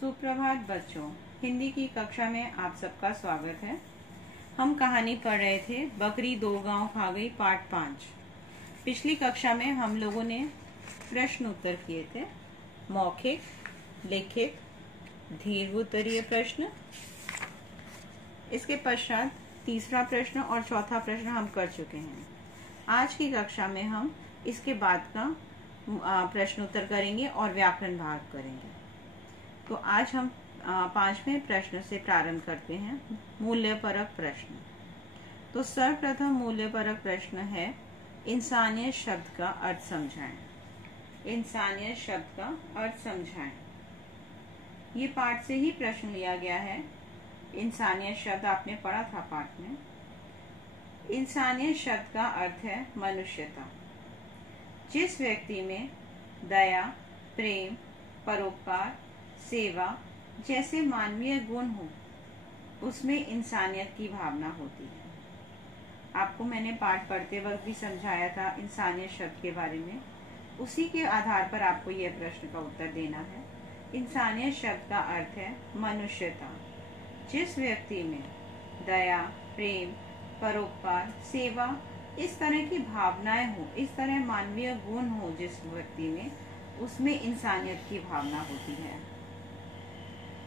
सुप्रभात बच्चों, हिंदी की कक्षा में आप सबका स्वागत है। हम कहानी पढ़ रहे थे बकरी 2 गांव खा गई पार्ट 5। पिछली कक्षा में हम लोगों ने प्रश्न उत्तर किए थे, मौखिक, लिखित, दीर्घ उत्तरीय प्रश्न। इसके पश्चात तीसरा प्रश्न और चौथा प्रश्न हम कर चुके हैं। आज की कक्षा में हम इसके बाद का प्रश्न उत्तर करेंगे और व्याकरण भाग करेंगे। तो आज हम 5वें प्रश्न से प्रारंभ करते हैं, मूल्यपरक प्रश्न। तो सर्वप्रथम मूल्यपरक प्रश्न है, इंसानियत शब्द का अर्थ समझाएं। इंसानियत शब्द का अर्थ समझाएं। ये पाठ से ही प्रश्न लिया गया है। इंसानियत शब्द आपने पढ़ा था पाठ में। इंसानियत शब्द का अर्थ है मनुष्यता। जिस व्यक्ति में दया, प्रेम, परोपकार, सेवा जैसे मानवीय गुण हो, उसमें इंसानियत की भावना होती है। आपको मैंने पाठ पढ़ते वक्त भी समझाया था इंसानियत शब्द के बारे में। उसी के आधार पर आपको यह प्रश्न का उत्तर देना है। इंसानियत शब्द का अर्थ है मनुष्यता। जिस व्यक्ति में दया, प्रेम, परोपकार, सेवा इस तरह की भावनाएं हो, इस तरह मानवीय गुण हो जिस व्यक्ति में, उसमें इंसानियत की भावना होती है।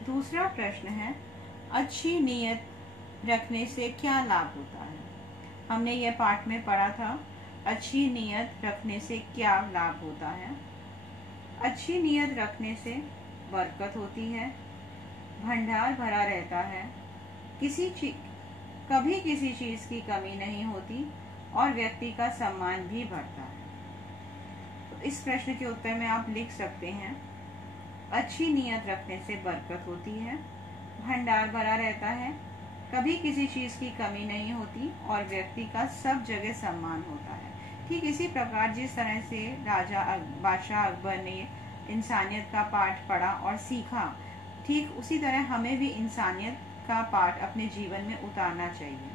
दूसरा प्रश्न है, अच्छी नीयत रखने से क्या लाभ होता है। हमने यह पाठ में पढ़ा था, अच्छी नीयत रखने से क्या लाभ होता है। अच्छी नीयत रखने से बरकत होती है, भंडार भरा रहता है, कभी किसी चीज की कमी नहीं होती और व्यक्ति का सम्मान भी बढ़ता है। तो इस प्रश्न के उत्तर में आप लिख सकते हैं, अच्छी नीयत रखने से बरकत होती है, भंडार भरा रहता है, कभी किसी चीज की कमी नहीं होती और व्यक्ति का सब जगह सम्मान होता है। ठीक इसी प्रकार जिस तरह से बादशाह अकबर ने इंसानियत का पाठ पढ़ा और सीखा, ठीक उसी तरह हमें भी इंसानियत का पाठ अपने जीवन में उतारना चाहिए।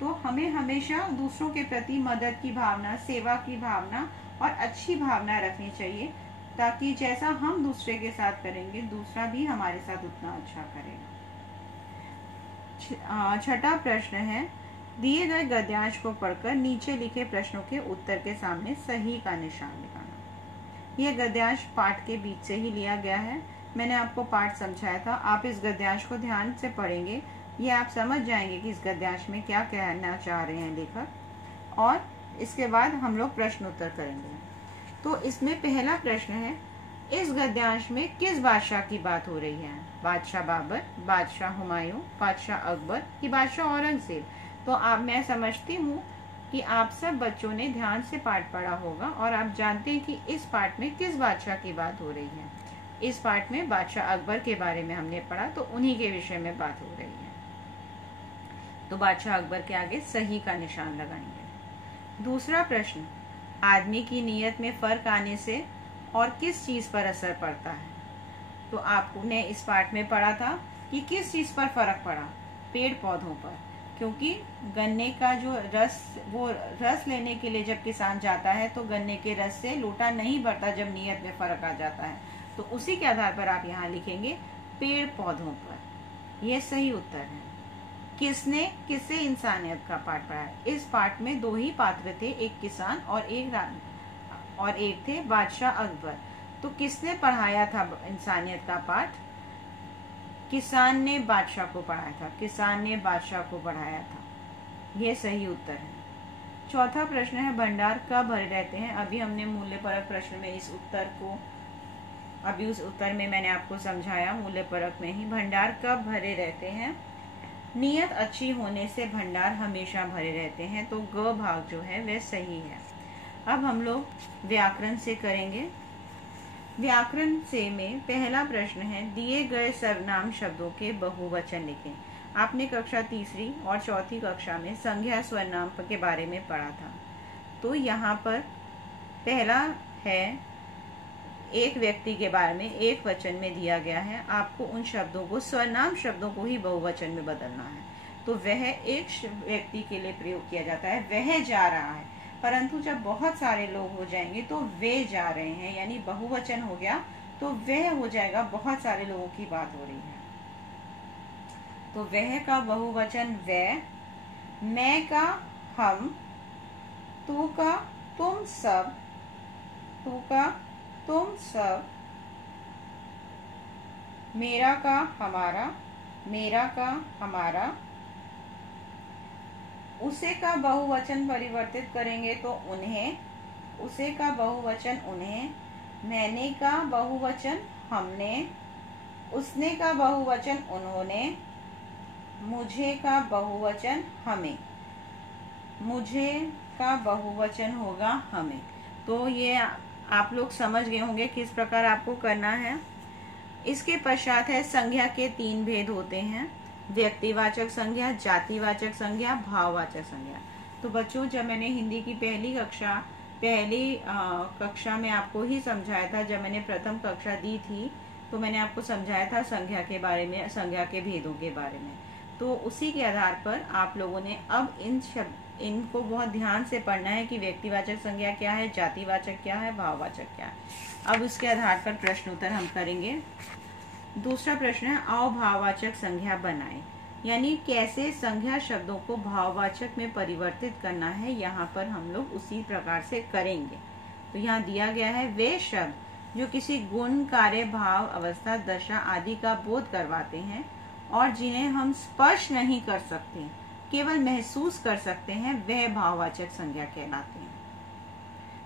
तो हमें हमेशा दूसरों के प्रति मदद की भावना, सेवा की भावना और अच्छी भावना रखनी चाहिए, ताकि जैसा हम दूसरे के साथ करेंगे, दूसरा भी हमारे साथ उतना अच्छा करेगा। छठा प्रश्न है, दिए गए गद्यांश को पढ़कर नीचे लिखे प्रश्नों के उत्तर के सामने सही का निशान लगाना। यह गद्यांश पाठ के बीच से ही लिया गया है। मैंने आपको पाठ समझाया था, आप इस गद्यांश को ध्यान से पढ़ेंगे, ये आप समझ जाएंगे कि इस गद्यांश में क्या कहना चाह रहे हैं लेखक। और इसके बाद हम लोग प्रश्न उत्तर करेंगे। तो इसमें पहला प्रश्न है, इस गद्यांश में किस बादशाह की बात हो रही है। बादशाह बाबर, बादशाह हुमायूं, बादशाह अकबर कि बादशाह औरंगजेब। तो मैं समझती हूँ कि आप सब बच्चों ने ध्यान से पाठ पढ़ा होगा और आप जानते हैं कि इस पाठ में किस बादशाह की बात हो रही है। इस पाठ में बादशाह अकबर के बारे में हमने पढ़ा, तो उन्हीं के विषय में बात हो रही है। तो बादशाह अकबर के आगे सही का निशान लगाएंगे। दूसरा प्रश्न, आदमी की नीयत में फर्क आने से और किस चीज पर असर पड़ता है। तो आपने इस पाठ में पढ़ा था कि किस चीज पर फर्क पड़ा, पेड़ पौधों पर। क्योंकि गन्ने का जो रस, वो रस लेने के लिए जब किसान जाता है तो गन्ने के रस से लोटा नहीं भरता जब नीयत में फर्क आ जाता है। तो उसी के आधार पर आप यहाँ लिखेंगे पेड़ पौधों पर। यह सही उत्तर है। किससे इंसानियत का पाठ पढ़ा है। इस पाठ में 2 ही पात्र थे, एक किसान और एक थे बादशाह अकबर। तो किसने पढ़ाया था इंसानियत का पाठ। किसान ने बादशाह को पढ़ाया था, किसान ने बादशाह को पढ़ाया था। यह सही उत्तर है। चौथा प्रश्न है, भंडार कब भरे रहते हैं। अभी हमने मूल्यपरक प्रश्न में उस उत्तर में मैंने आपको समझाया, मूल्यपरक में ही भंडार कब भरे रहते हैं। नियत अच्छी होने से भंडार हमेशा भरे रहते हैं। तो ग भाग जो है वह सही है। अब हम लोग व्याकरण से करेंगे। व्याकरण से में पहला प्रश्न है, दिए गए सर्वनाम शब्दों के बहुवचन लिखें। आपने कक्षा 3 और 4 कक्षा में संज्ञा सर्वनाम के बारे में पढ़ा था। तो यहाँ पर पहला है, एक व्यक्ति के बारे में एक वचन में दिया गया है, आपको उन शब्दों को, सर्वनाम शब्दों को ही बहुवचन में बदलना है। तो वह एक व्यक्ति के लिए प्रयोग किया जाता है, वह जा रहा है। परंतु जब बहुत सारे लोग हो जाएंगे तो वे जा रहे हैं, यानी बहुवचन हो गया तो वह हो जाएगा, बहुत सारे लोगों की बात हो रही है। तो वह का बहुवचन वह, मैं का हम, तू का तुम सब, तू का तुम सब, मेरा का हमारा, मेरा का हमारा। उसे का बहुवचन परिवर्तित करेंगे तो उन्हें, उसे का बहुवचन उन्हें, मैंने का बहुवचन हमने, उसने का बहुवचन उन्होंने, मुझे का बहुवचन हमें, मुझे का बहुवचन होगा हमें। तो ये आप लोग समझ गए होंगे किस प्रकार आपको करना है। इसके पश्चात है संज्ञा के 3 भेद होते हैं, व्यक्तिवाचक संज्ञा, जातिवाचक संज्ञा, भाववाचक संज्ञा। तो बच्चों, जब मैंने हिंदी की पहली कक्षा में आपको ही समझाया था, जब मैंने प्रथम कक्षा दी थी तो मैंने आपको समझाया था संज्ञा के बारे में, संज्ञा के भेदों के बारे में। तो उसी के आधार पर आप लोगों ने अब इनको बहुत ध्यान से पढ़ना है कि व्यक्तिवाचक संज्ञा क्या है, जातिवाचक क्या है, भाववाचक क्या है। अब उसके आधार पर प्रश्न उत्तर हम करेंगे। दूसरा प्रश्न है अभाववाचक संज्ञा बनाएं, यानी कैसे संज्ञा शब्दों को भाववाचक में परिवर्तित करना है। यहाँ पर हम लोग उसी प्रकार से करेंगे। तो यहाँ दिया गया है वे शब्द जो किसी गुण, कार्य, भाव, अवस्था, दशा आदि का बोध करवाते हैं और जिन्हें हम स्पर्श नहीं कर सकते, केवल महसूस कर सकते हैं, वह भाववाचक संज्ञा कहलाते हैं।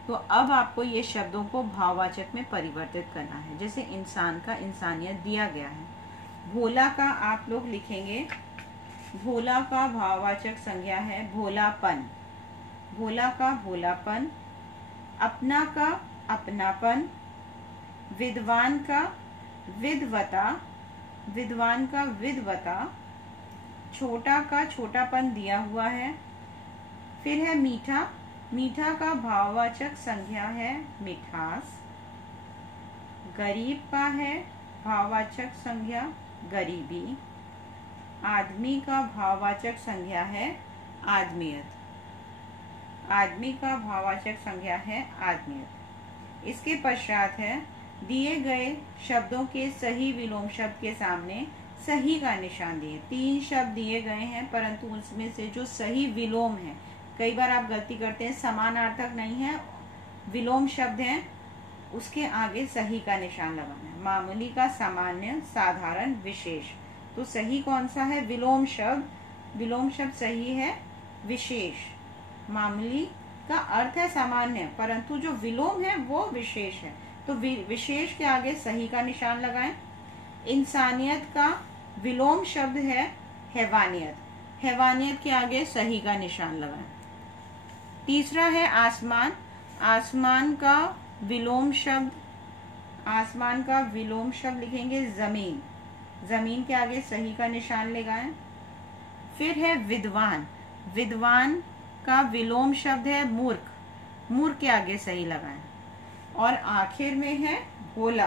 तो अब आपको ये शब्दों को भाववाचक में परिवर्तित करना है। जैसे इंसान का इंसानियत दिया गया है। भोला का आप लोग लिखेंगे, भोला का भाववाचक संज्ञा है भोलापन, भोला का भोलापन। अपना का अपनापन, विद्वान का विद्वता, विद्वान का विद्वता। छोटा का छोटापन दिया हुआ है। फिर है मीठा, मीठा का भाववाचक संज्ञा है मिठास। गरीब का है भाववाचक संज्ञा गरीबी। आदमी का भाववाचक संज्ञा है आदमियत, आदमी का भाववाचक संज्ञा है आदमियत। इसके पश्चात है दिए गए शब्दों के सही विलोम शब्द के सामने सही का निशान दिए। 3 शब्द दिए गए हैं, परंतु उसमें से जो सही विलोम है, कई बार आप गलती करते हैं, समानार्थक नहीं है, विलोम शब्द है, उसके आगे सही का निशान लगाना है। मामूली का सामान्य, साधारण, विशेष। तो सही कौन सा है? विलोम शब्द। विलोम शब्द सही है विशेष। मामूली का अर्थ है सामान्य, परंतु जो विलोम है वो विशेष है, तो विशेष के आगे सही का निशान लगाएं। इंसानियत का विलोम शब्द है हैवानियत, हैवानियत के आगे सही का निशान लगाएं। तीसरा है आसमान, आसमान का विलोम शब्द, आसमान का विलोम शब्द लिखेंगे जमीन, जमीन के आगे सही का निशान लगाएं। फिर है विद्वान, विद्वान का विलोम शब्द है मूर्ख, मूर्ख के आगे सही लगाएं। और आखिर में है भोला,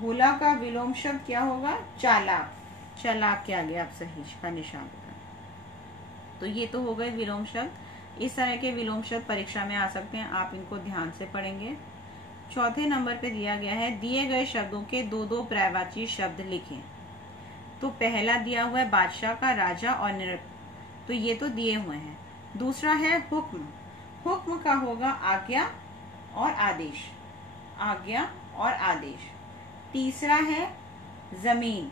भोला का विलोम शब्द क्या होगा? चालाक, चालाक के आगे आप सही का निशान लगाएं। तो ये तो हो गए विलोम शब्द। इस तरह के विलोम शब्द परीक्षा में आ सकते हैं, आप इनको ध्यान से पढ़ेंगे। चौथे नंबर पे दिया गया है दिए गए शब्दों के 2-2 पर्यायवाची शब्द लिखें। तो पहला दिया हुआ है बादशाह का, राजा और नृप, तो ये तो दिए हुए हैं। दूसरा है हुक्म, हुक्म का होगा आज्ञा और आदेश, आज्ञा और आदेश। तीसरा है जमीन,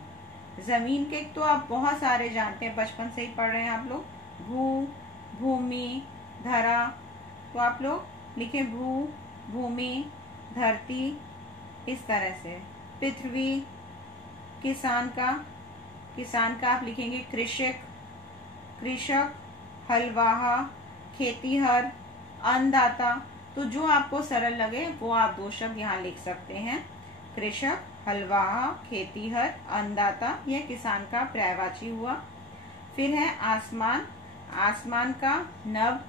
जमीन के तो आप बहुत सारे जानते हैं, बचपन से ही पढ़ रहे हैं आप लोग। भू, भूमि, धरा, तो आप लोग लिखे भू, भूमि, धरती, इस तरह से। पृथ्वी, किसान का, किसान का आप लिखेंगे कृषक, कृषक, हलवाहा, खेतीहर, अन्नदाता। तो जो आपको सरल लगे वो आप 2 शब्द यहाँ लिख सकते हैं, कृषक, हलवाहा, खेतीहर, अन्नदाता, यह किसान का पर्यायवाची हुआ। फिर है आसमान, आसमान का नभ,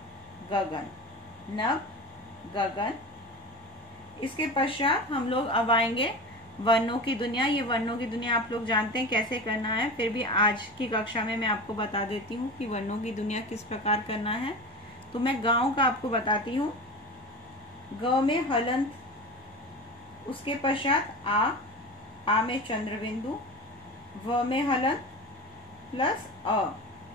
गगन, नभ, गगन। इसके पश्चात हम लोग अब आएंगे वर्णों की दुनिया। ये वर्णों की दुनिया आप लोग जानते हैं कैसे करना है, फिर भी आज की कक्षा में मैं आपको बता देती हूँ कि वर्णों की दुनिया किस प्रकार करना है। तो मैं गांव का आपको बताती हूँ। ग में हलंत, उसके पश्चात आ, आ में चंद्रबिंदु, व में हलन प्लस अ।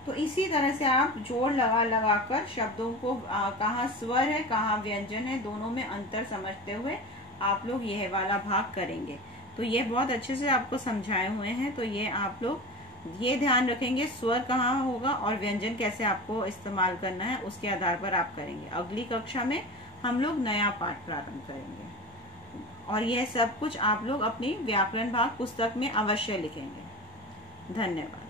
तो इसी तरह से आप जोड़ लगा लगा कर शब्दों को कहाँ स्वर है कहाँ व्यंजन है, दोनों में अंतर समझते हुए आप लोग यह वाला भाग करेंगे। तो ये बहुत अच्छे से आपको समझाए हुए हैं। तो ये आप लोग ये ध्यान रखेंगे स्वर कहाँ होगा और व्यंजन कैसे आपको इस्तेमाल करना है, उसके आधार पर आप करेंगे। अगली कक्षा में हम लोग नया पाठ प्रारंभ करेंगे और यह सब कुछ आप लोग अपनी व्याकरण भाग पुस्तक में अवश्य लिखेंगे। धन्यवाद।